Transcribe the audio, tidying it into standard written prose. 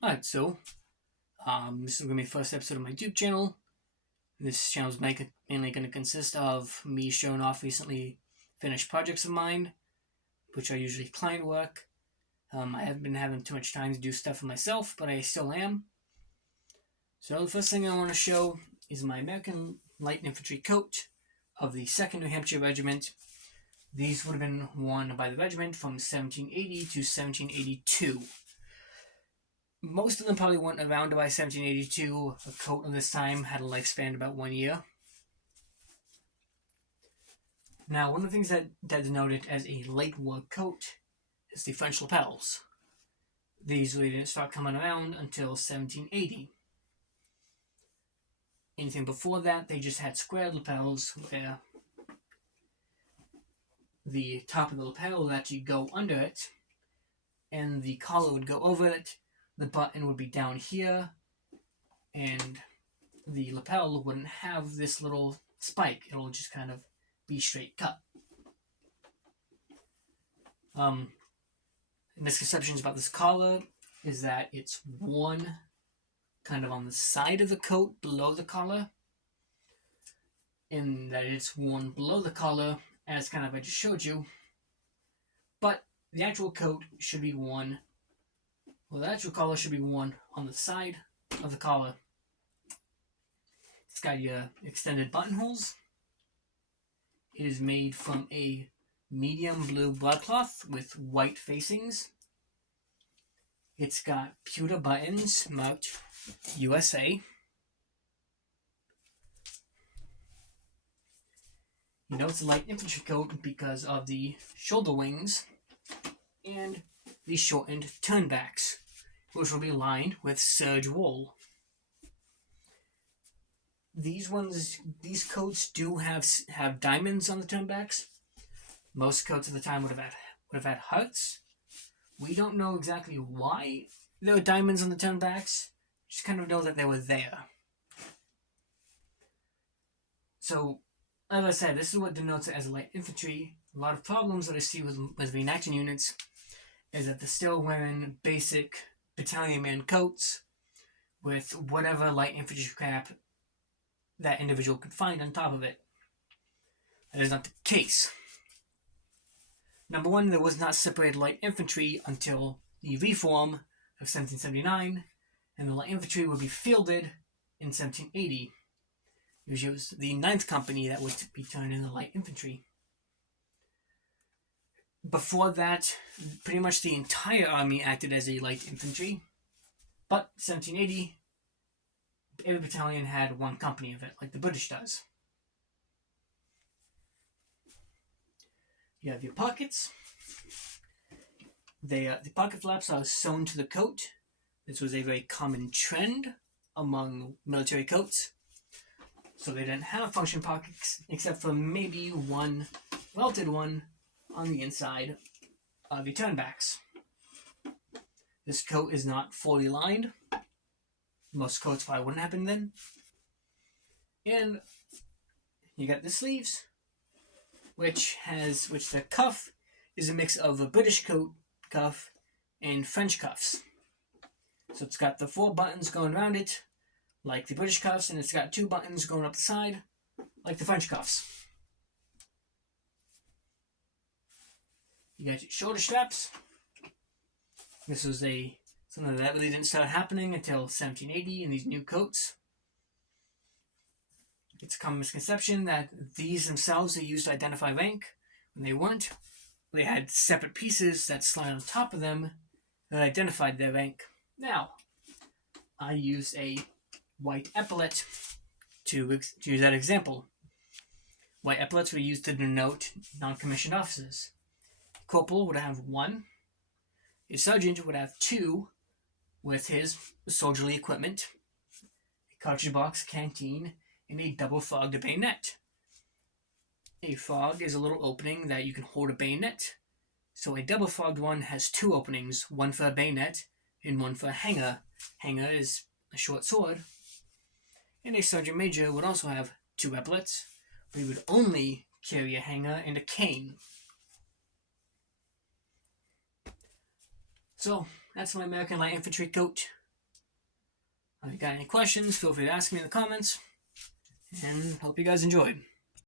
Alright, so this is going to be the first episode of my YouTube channel. This channel is mainly going to consist of me showing off recently finished projects of mine, which are usually client work. I haven't been having too much time to do stuff for myself, but I still am. So the first thing I want to show is my American Light Infantry coat of the 2nd New Hampshire Regiment. These would have been worn by the regiment from 1780 to 1782. Most of them probably weren't around by 1782. A coat of this time had a lifespan about 1 year. Now, one of the things that denote it as a late war coat is the French lapels. These really didn't start coming around until 1780. Anything before that, they just had squared lapels where the top of the lapel would actually go under it, and the collar would go over it. The button would be down here, and the lapel wouldn't have this little spike. It'll just kind of be straight cut. Misconceptions about this collar is that it's worn kind of on the side of the coat below the collar, in that it's worn below the collar as kind of I just showed you, but the actual coat should be worn, well, the actual collar should be worn on the side of the collar. It's got your extended buttonholes. It is made from a medium blue broadcloth with white facings. It's got pewter buttons marked USA. You know it's a light infantry coat because of the shoulder wings and the shortened turnbacks, which will be lined with serge wool. These coats do have diamonds on the turnbacks. Most coats at the time would have had hearts. We don't know exactly why there were diamonds on the turnbacks. Just kind of know that they were there. So, as I said, this is what denotes it as a light infantry. A lot of problems that I see with reenacting units is that they're still wearing basic battalion man coats with whatever light infantry crap that individual could find on top of it. That is not the case. Number one, there was not separated light infantry until the reform of 1779, and the light infantry would be fielded in 1780. It was the 9th Company that would be turned into light infantry. Before that, pretty much the entire army acted as a light infantry, but 1780, every battalion had 1 company of it, like the British does. You have your pockets. The pocket flaps are sewn to the coat. This was a very common trend among military coats. So they didn't have function pockets except for maybe one welted one on the inside of your turnbacks. This coat is not fully lined. Most coats probably wouldn't happen then. And you got the sleeves, which the cuff is a mix of a British coat cuff and French cuffs. So it's got the 4 buttons going around it, like the British cuffs, and it's got 2 buttons going up the side, like the French cuffs. You got your shoulder straps. This was something that really didn't start happening until 1780 in these new coats. It's a common misconception that these themselves are used to identify rank when they weren't. They had separate pieces that slide on top of them that identified their rank. Now, I use a white epaulet to use that example. White epaulets were used to denote non-commissioned officers. A corporal would have 1. A sergeant would have 2 with his soldierly equipment, a cartridge box, canteen, and a double-fogged bayonet. A fog is a little opening that you can hold a bayonet. So a double-fogged one has 2 openings, one for a bayonet and one for a hanger. Hanger is a short sword. And a sergeant major would also have 2 epaulets, but he would only carry a hanger and a cane. So, that's my American Light Infantry coat. If you got any questions, feel free to ask me in the comments. And hope you guys enjoyed.